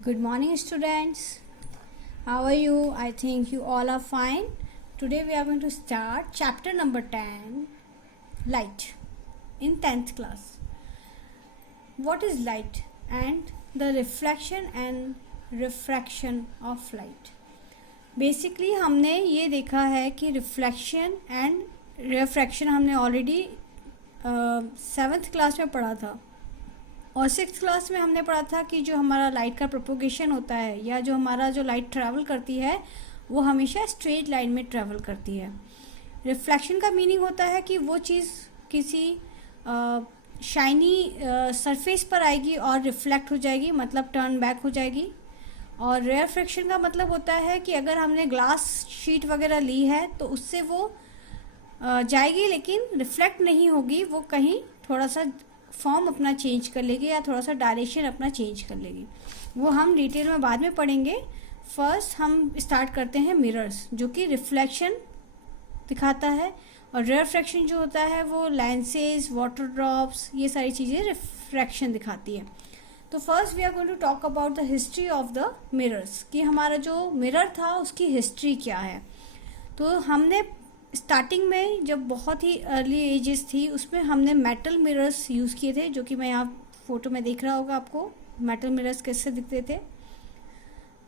Good morning, students. How are you? I think you all are fine. Today we are going to start chapter number 10, light, in 10th class. What is light and the reflection and refraction of light? Basically हमने ये देखा है कि reflection and refraction हमने already 7th class में पढ़ा था, और 6th क्लास में हमने पढ़ा था कि जो हमारा लाइट का प्रोपोगेशन होता है या जो हमारा जो लाइट ट्रैवल करती है वो हमेशा स्ट्रेट लाइन में ट्रैवल करती है। रिफ्लेक्शन का मीनिंग होता है कि वो चीज़ किसी शाइनी सरफेस पर आएगी और रिफ्लेक्ट हो जाएगी, मतलब टर्न बैक हो जाएगी। और रिफ्रैक्शन का मतलब होता है कि अगर हमने ग्लास शीट वगैरह ली है तो उससे वो जाएगी लेकिन रिफ्लेक्ट नहीं होगी, वो कहीं थोड़ा सा फॉर्म अपना चेंज कर लेगी या थोड़ा सा डायरेक्शन अपना चेंज कर लेगी। वो हम डिटेल में बाद में पढ़ेंगे। फर्स्ट हम स्टार्ट करते हैं मिरर्स, जो कि रिफ्लेक्शन दिखाता है, और रिफ्रैक्शन जो होता है वो लेंसेज, वाटर ड्रॉप्स, ये सारी चीज़ें रिफ्रैक्शन दिखाती है। तो first we are going to talk about the history of the mirrors, कि हमारा जो मिरर था उसकी हिस्ट्री क्या है। तो हमने स्टार्टिंग में जब बहुत ही अर्ली एजेस थी उसमें हमने मेटल मिरर्स यूज़ किए थे, जो कि मैं यहाँ फ़ोटो में देख रहा होगा आपको मेटल मिरर्स कैसे दिखते थे।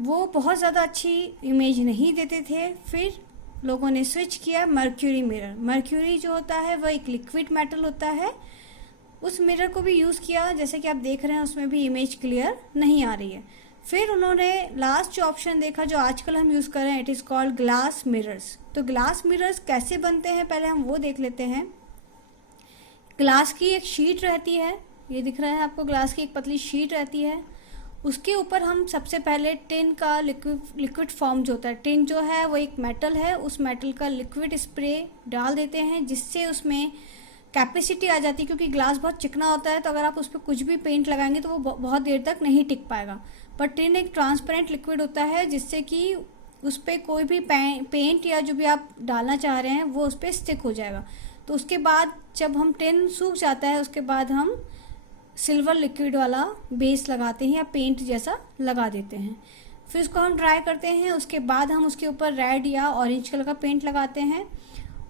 वो बहुत ज़्यादा अच्छी इमेज नहीं देते थे। फिर लोगों ने स्विच किया मर्क्यूरी मिरर। मर्क्यूरी जो होता है वह एक लिक्विड मेटल होता है, उस मिरर को भी यूज़ किया। जैसे कि आप देख रहे हैं उसमें भी इमेज क्लियर नहीं आ रही है। फिर उन्होंने लास्ट जो ऑप्शन देखा जो आजकल हम यूज़ कर रहे हैं, it is called glass mirrors. तो ग्लास मिरर्स कैसे बनते हैं पहले हम वो देख लेते हैं। ग्लास की एक शीट रहती है, ये दिख रहा है आपको, ग्लास की एक पतली शीट रहती है। उसके ऊपर हम सबसे पहले टिन का लिक्विड फॉर्म जो होता है, टिन जो है वो एक मेटल है, उस मेटल का लिक्विड स्प्रे डाल देते हैं जिससे उसमें कैपेसिटी आ जाती है, क्योंकि ग्लास बहुत चिकना होता है तो अगर आप उस पर कुछ भी पेंट लगाएंगे तो वो बहुत देर तक नहीं टिक पाएगा। पर टिन एक ट्रांसपेरेंट लिक्विड होता है जिससे कि उस पर कोई भी पेंट या जो भी आप डालना चाह रहे हैं वो उस पर स्टिक हो जाएगा। तो उसके बाद जब हम टिन सूख जाता है उसके बाद हम सिल्वर लिक्विड वाला बेस लगाते हैं या पेंट जैसा लगा देते हैं। फिर उसको हम ड्राई करते हैं, उसके बाद हम उसके ऊपर रेड या ऑरेंज कलर का पेंट लगाते हैं,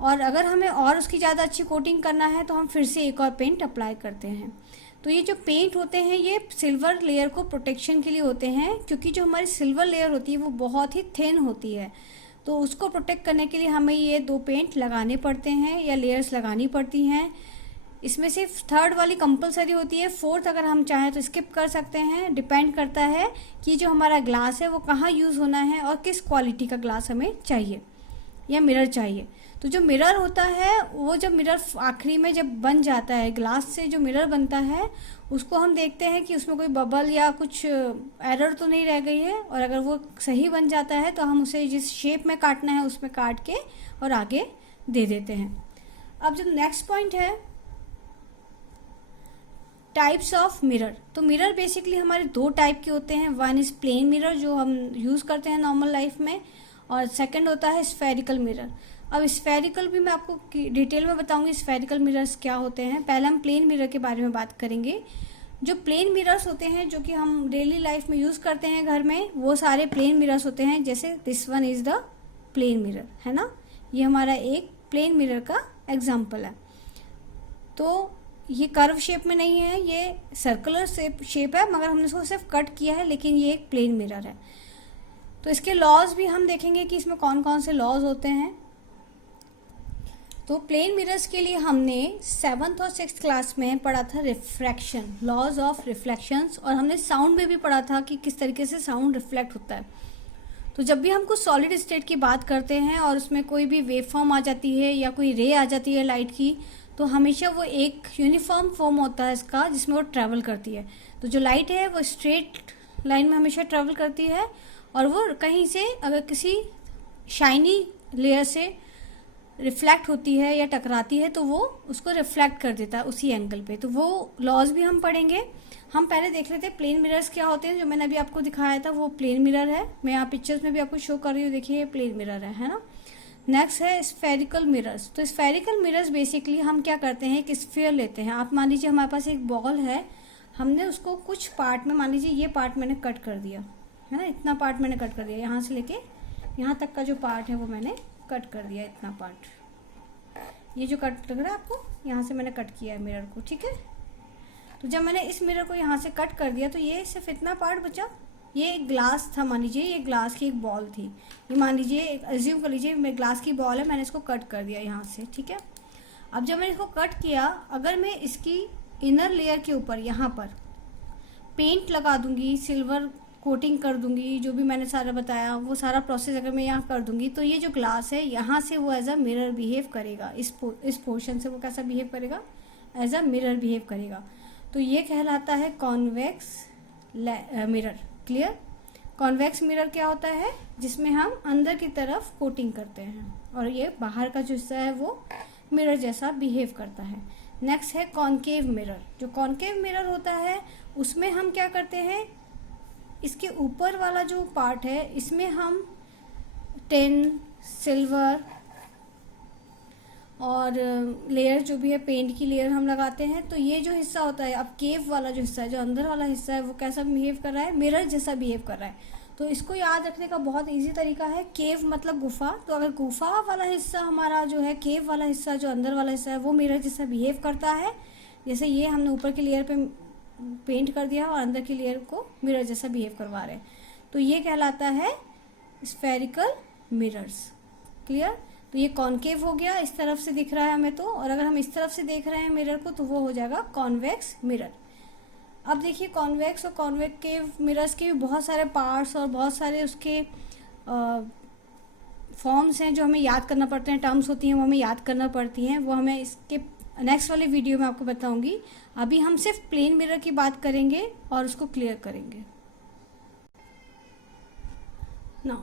और अगर हमें और उसकी ज़्यादा अच्छी कोटिंग करना है तो हम फिर से एक और पेंट अप्लाई करते हैं। तो ये जो पेंट होते हैं ये सिल्वर लेयर को प्रोटेक्शन के लिए होते हैं, क्योंकि जो हमारी सिल्वर लेयर होती है वो बहुत ही थिन होती है, तो उसको प्रोटेक्ट करने के लिए हमें ये दो पेंट लगाने पड़ते हैं या लेयर्स लगानी पड़ती हैं। इसमें से थर्ड वाली कंपलसरी होती है, फोर्थ अगर हम चाहें तो स्किप कर सकते हैं। डिपेंड करता है कि जो हमारा ग्लास है वो कहाँ यूज़ होना है और किस क्वालिटी का ग्लास हमें चाहिए या मिरर चाहिए। तो जो मिरर होता है वो जब मिरर आखिरी में जब बन जाता है, ग्लास से जो मिरर बनता है उसको हम देखते हैं कि उसमें कोई बबल या कुछ एरर तो नहीं रह गई है, और अगर वो सही बन जाता है तो हम उसे जिस शेप में काटना है उसमें काट के और आगे दे देते हैं। अब जो नेक्स्ट पॉइंट है टाइप्स ऑफ मिरर। तो मिरर बेसिकली हमारे दो टाइप के होते हैं। वन इज़ प्लेन मिरर जो हम यूज़ करते हैं नॉर्मल लाइफ में, और सेकंड होता है स्फेरिकल मिरर। अब स्फेरिकल भी मैं आपको डिटेल में बताऊंगी स्फेरिकल मिरर्स क्या होते हैं। पहले हम प्लेन मिरर के बारे में बात करेंगे। जो प्लेन मिरर्स होते हैं जो कि हम डेली लाइफ में यूज़ करते हैं घर में, वो सारे प्लेन मिरर्स होते हैं। जैसे this one is the plane mirror, है ना, ये हमारा एक प्लेन मिरर का एग्जाम्पल है। तो ये कर्व शेप में नहीं है, ये सर्कुलर शेप है, मगर हमने इसको सिर्फ कट किया है, लेकिन ये एक प्लेन मिरर है। तो इसके लॉज भी हम देखेंगे कि इसमें कौन कौन से लॉज होते हैं। तो प्लेन मिरर्स के लिए हमने 7th और 6th क्लास में पढ़ा था रिफ्रैक्शन, लॉज ऑफ रिफ्लेक्शंस, और हमने साउंड में भी पढ़ा था कि किस तरीके से साउंड रिफ्लेक्ट होता है। तो जब भी हम कुछ सॉलिड स्टेट की बात करते हैं और उसमें कोई भी वेव फॉर्म आ जाती है या कोई रे आ जाती है लाइट की, तो हमेशा वो एक यूनिफॉर्म फॉर्म होता है इसका जिसमें वो ट्रैवल करती है। तो जो लाइट है वो स्ट्रेट लाइन में हमेशा ट्रैवल करती है, और वो कहीं से अगर किसी शाइनी लेयर से रिफ्लेक्ट होती है या टकराती है तो वो उसको रिफ्लेक्ट कर देता है उसी एंगल पे। तो वो लॉज भी हम पढ़ेंगे। हम पहले देख लेते हैं प्लेन मिरर्स क्या होते हैं। जो मैंने अभी आपको दिखाया था वो प्लेन मिरर है, मैं यहाँ पिक्चर्स में भी आपको शो कर रही हूँ, देखिए ये प्लेन मिरर है ना। नेक्स्ट है स्फेरिकल मिरर्स। तो स्फेरिकल मिरर्स बेसिकली हम क्या करते हैं, एक स्फीयर लेते हैं। आप मान लीजिए हमारे पास एक बॉल है, हमने उसको कुछ पार्ट में, मान लीजिए ये पार्ट मैंने कट कर दिया है ना, इतना पार्ट मैंने कट कर दिया, यहाँ से लेके यहाँ तक का जो पार्ट है वो मैंने कट कर दिया, इतना पार्ट, ये जो कट लग रहा है आपको, यहाँ से मैंने कट किया है मिरर को, ठीक है। तो जब मैंने इस मिरर को यहाँ से कट कर दिया तो ये सिर्फ इतना पार्ट बचा। ये एक ग्लास था, मान लीजिए ये ग्लास की एक बॉल थी, ये मान लीजिए एज्यूम कर लीजिए मैं ग्लास की बॉल है, मैंने इसको कट कर दिया यहाँ से, ठीक है। अब जब मैंने इसको कट किया, अगर मैं इसकी इनर लेयर के ऊपर यहाँ पर पेंट लगा दूंगी, सिल्वर कोटिंग कर दूंगी, जो भी मैंने सारा बताया वो सारा प्रोसेस अगर मैं यहाँ कर दूंगी, तो ये जो ग्लास है यहाँ से वो एज अ मिरर बिहेव करेगा, इस पोर्शन से वो कैसा बिहेव करेगा, एज अ मिरर बिहेव करेगा। तो ये कहलाता है convex mirror. Clear. Convex mirror क्या होता है, जिसमें हम अंदर की तरफ कोटिंग करते हैं और ये बाहर का जो हिस्सा है वो मिरर जैसा बिहेव करता है। नेक्स्ट है कॉनकेव मिरर। जो कॉनकेव मिरर होता है उसमें हम क्या करते हैं, इसके ऊपर वाला जो पार्ट है इसमें हम टिन, सिल्वर और लेयर जो भी है पेंट की लेयर हम लगाते हैं। तो ये जो हिस्सा होता है, अब केव वाला जो हिस्सा है, जो अंदर वाला हिस्सा है, वो कैसा बिहेव कर रहा है, मिरर जैसा बिहेव कर रहा है। तो इसको याद रखने का बहुत इजी तरीका है, केव मतलब गुफा। तो अगर गुफा वाला हिस्सा हमारा जो है, केव वाला हिस्सा जो अंदर वाला हिस्सा है, वो मिरर जैसा बिहेव करता है, जैसे ये हमने ऊपर की लेयर पे पेंट कर दिया और अंदर की लेयर को मिरर जैसा बिहेव करवा रहे हैं, तो ये कहलाता है स्फेरिकल मिरर्स। क्लियर। तो ये कॉनकेव हो गया, इस तरफ से दिख रहा है हमें तो, और अगर हम इस तरफ से देख रहे हैं मिरर को तो वो हो जाएगा कॉन्वेक्स मिरर। अब देखिए कॉन्वेक्स और कॉन्वेकेव मिरर्स के भी बहुत सारे पार्ट्स और बहुत सारे उसके फॉर्म्स हैं जो हमें याद करना पड़ते हैं, टर्म्स होती हैं वो हमें याद करना पड़ती हैं, वो हमें इसके नेक्स्ट वाले वीडियो में आपको बताऊंगी। अभी हम सिर्फ प्लेन मिरर की बात करेंगे और उसको क्लियर करेंगे। Now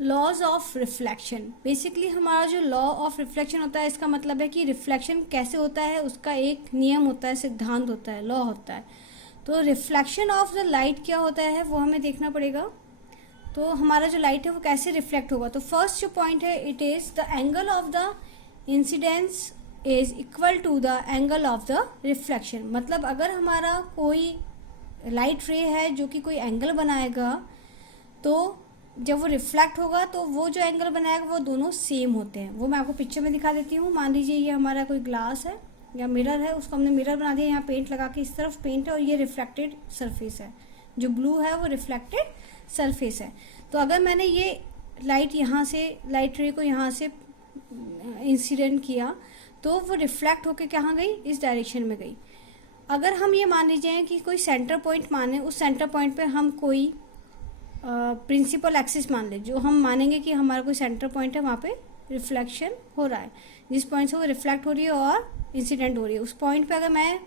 laws of reflection. Basically हमारा जो लॉ ऑफ रिफ्लेक्शन होता है, इसका मतलब है कि रिफ्लेक्शन कैसे होता है, उसका एक नियम होता है, सिद्धांत होता है, लॉ होता है। तो रिफ्लेक्शन ऑफ द लाइट क्या होता है वो हमें देखना पड़ेगा। तो हमारा जो लाइट है वो कैसे रिफ्लेक्ट होगा, तो फर्स्ट जो पॉइंट है, it is the angle of the incidence is equal to the angle of the reflection. मतलब अगर हमारा कोई लाइट रे है जो कि कोई एंगल बनाएगा, तो जब वो रिफ्लेक्ट होगा तो वो जो एंगल बनाएगा वो दोनों सेम होते हैं। वो मैं आपको पिक्चर में दिखा देती हूँ। मान लीजिए ये हमारा कोई ग्लास है या मिरर है, उसको हमने मिरर बना दिया, यहाँ पेंट लगा के, इस तरफ पेंट है और ये रिफ्लेक्टेड सरफेस है, जो ब्लू है वो रिफ्लेक्टेड सरफेस है। तो अगर मैंने ये लाइट यहाँ से, लाइट रे को यहाँ से इंसिडेंट किया तो वो रिफ्लेक्ट होकर कहाँ गई, इस डायरेक्शन में गई। अगर हम ये मान लीजिए कि कोई सेंटर पॉइंट माने, उस सेंटर पॉइंट पे हम कोई प्रिंसिपल एक्सिस मान ले, जो हम मानेंगे कि हमारा कोई सेंटर पॉइंट है, वहाँ पे रिफ्लेक्शन हो रहा है, जिस पॉइंट से वो रिफ्लेक्ट हो रही है और इंसिडेंट हो रही है, उस पॉइंट पे अगर मैं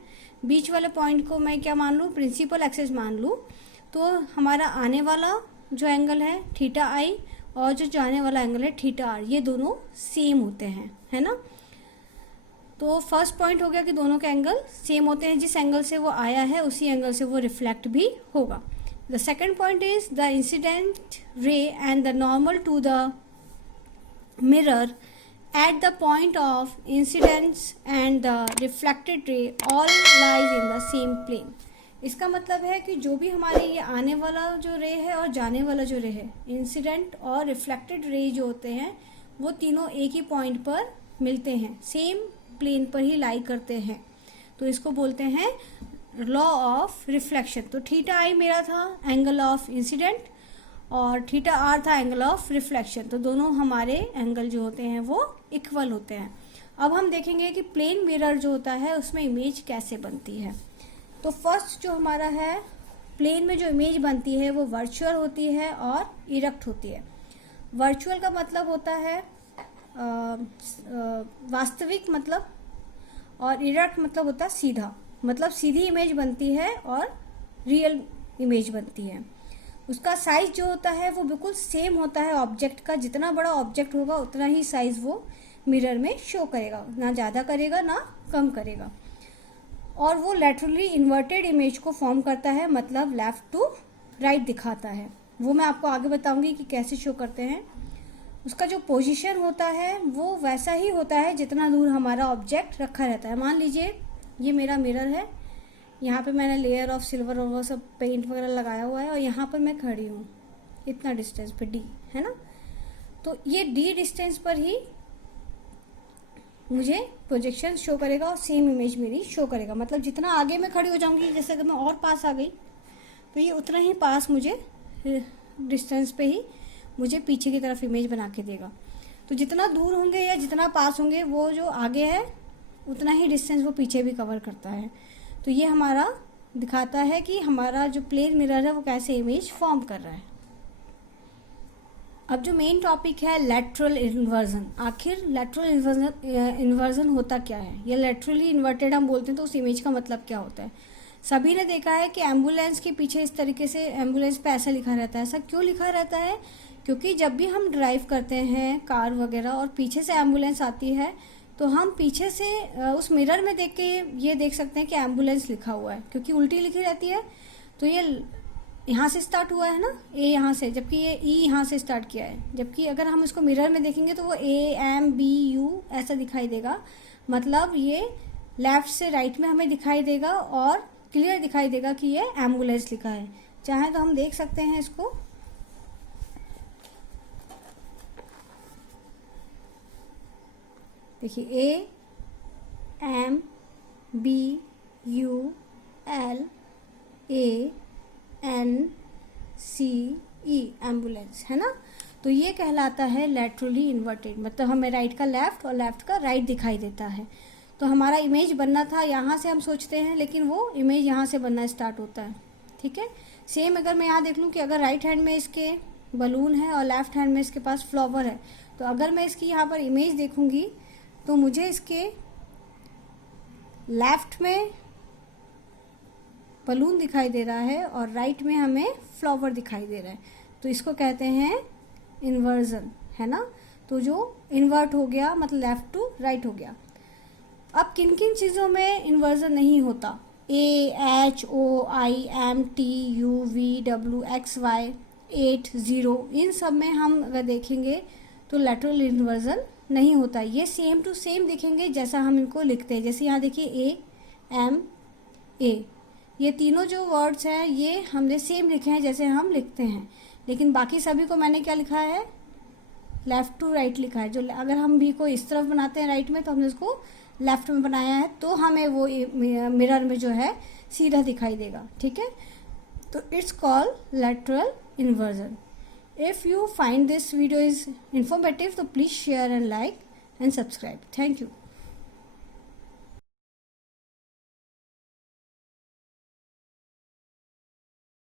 बीच वाले पॉइंट को मैं क्या मान लूँ, प्रिंसिपल एक्सिस मान लूँ, तो हमारा आने वाला जो एंगल है थीटा आई और जो जाने वाला एंगल है थीटा आर, ये दोनों सेम होते हैं, है ना। तो फर्स्ट पॉइंट हो गया कि दोनों के एंगल सेम होते हैं, जिस एंगल से वो आया है उसी एंगल से वो रिफ्लेक्ट भी होगा। The second point is the incident ray and the normal to the mirror at the point of incidence and the reflected ray all lies in the same plane. इसका मतलब है कि जो भी हमारे ये आने वाला जो रे है और जाने वाला जो रे है, इंसिडेंट और रिफ्लेक्टेड रे जो होते हैं, वो तीनों एक ही पॉइंट पर मिलते हैं, सेम प्लेन पर ही लाई करते हैं। तो इसको बोलते हैं लॉ ऑफ रिफ्लेक्शन। तो थीटा आई मेरा था एंगल ऑफ इंसिडेंट और थीटा आर था एंगल ऑफ रिफ्लेक्शन। तो दोनों हमारे एंगल जो होते हैं वो इक्वल होते हैं। अब हम देखेंगे कि प्लेन मिरर जो होता है उसमें इमेज कैसे बनती है। तो फर्स्ट जो हमारा है, प्लेन में जो इमेज बनती है वो वर्चुअल होती है और इरेक्ट होती है। वर्चुअल का मतलब होता है वास्तविक मतलब, और इरेक्ट मतलब होता है सीधा, मतलब सीधी इमेज बनती है और रियल इमेज बनती है। उसका साइज जो होता है वो बिल्कुल सेम होता है ऑब्जेक्ट का, जितना बड़ा ऑब्जेक्ट होगा उतना ही साइज वो मिरर में शो करेगा, ना ज़्यादा करेगा ना कम करेगा। और वो लैटरली इन्वर्टेड इमेज को फॉर्म करता है, मतलब लेफ्ट टू राइट दिखाता है। वो मैं आपको आगे बताऊंगी कि कैसे शो करते हैं। उसका जो पोजीशन होता है वो वैसा ही होता है जितना दूर हमारा ऑब्जेक्ट रखा रहता है। मान लीजिए ये मेरा मिरर है, यहाँ पे मैंने लेयर ऑफ सिल्वर और वो सब पेंट वगैरह लगाया हुआ है, और यहाँ पर मैं खड़ी हूँ इतना डिस्टेंस पे d, है ना। तो ये d डिस्टेंस पर ही मुझे प्रोजेक्शन शो करेगा और सेम इमेज मेरी शो करेगा। मतलब जितना आगे मैं खड़ी हो जाऊंगी, जैसे अगर मैं और पास आ गई तो ये उतना ही पास मुझे डिस्टेंस पे ही मुझे पीछे की तरफ इमेज बना के देगा। तो जितना दूर होंगे या जितना पास होंगे, वो जो आगे है उतना ही डिस्टेंस वो पीछे भी कवर करता है। तो ये हमारा दिखाता है कि हमारा जो प्लेन मिरर है वो कैसे इमेज फॉर्म कर रहा है। अब जो मेन टॉपिक है लैटरल इन्वर्जन। आखिर लैटरल इन्वर्जन होता क्या है, या लैटरली इन्वर्टेड हम बोलते हैं तो उस इमेज का मतलब क्या होता है। सभी ने देखा है कि एम्बुलेंस के पीछे इस तरीके से एम्बुलेंस पे ऐसा लिखा रहता है। ऐसा क्यों लिखा रहता है? क्योंकि जब भी हम ड्राइव करते हैं कार वगैरह और पीछे से एम्बुलेंस आती है, तो हम पीछे से उस मिरर में देख के ये देख सकते हैं कि एम्बुलेंस लिखा हुआ है, क्योंकि उल्टी लिखी रहती है। तो ये यहाँ से स्टार्ट हुआ है ना, ए यहाँ से, जबकि ये ई यहाँ से स्टार्ट किया है। जबकि अगर हम इसको मिरर में देखेंगे तो वो AMBU ऐसा दिखाई देगा। मतलब ये लेफ्ट से राइट में हमें दिखाई देगा और क्लियर दिखाई देगा कि ये एम्बुलेंस लिखा है। चाहे तो हम देख सकते हैं इसको। देखिए AMBULANCE एम्बुलेंस, है ना। तो ये कहलाता है लैटरली इन्वर्टेड। मतलब हमें राइट का लेफ्ट और लेफ्ट का राइट दिखाई देता है। तो हमारा इमेज बनना था यहाँ से, हम सोचते हैं, लेकिन वो इमेज यहाँ से बनना स्टार्ट होता है। ठीक है। सेम अगर मैं यहाँ देख लूँ कि अगर राइट हैंड में इसके बलून है और लेफ्ट हैंड में इसके पास फ्लावर है, तो अगर मैं इसकी यहाँ पर इमेज देखूँगी तो मुझे इसके लेफ्ट में बलून दिखाई दे रहा है और राइट में हमें फ्लावर दिखाई दे रहा है। तो इसको कहते हैं इन्वर्जन, है ना। तो जो इन्वर्ट हो गया मतलब लेफ्ट टू राइट हो गया। अब किन किन चीज़ों में इन्वर्जन नहीं होता? AHOIMTUVWXY 8 0, इन सब में हम अगर देखेंगे तो लैटरल इन्वर्जन नहीं होता। ये सेम टू सेम दिखेंगे जैसा हम इनको लिखते हैं। जैसे यहाँ देखिए AMA, ये तीनों जो वर्ड्स हैं ये हमने सेम लिखे हैं जैसे हम लिखते हैं। लेकिन बाकी सभी को मैंने क्या लिखा है? लेफ्ट टू राइट लिखा है। जो अगर हम भी को इस तरफ बनाते हैं राइट में, तो हमने उसको लेफ्ट में बनाया है, तो हमें वो मिरर में जो है सीधा दिखाई देगा। ठीक है। तो it's called lateral inversion. If you find this video is informative, so please share and like and subscribe. Thank you.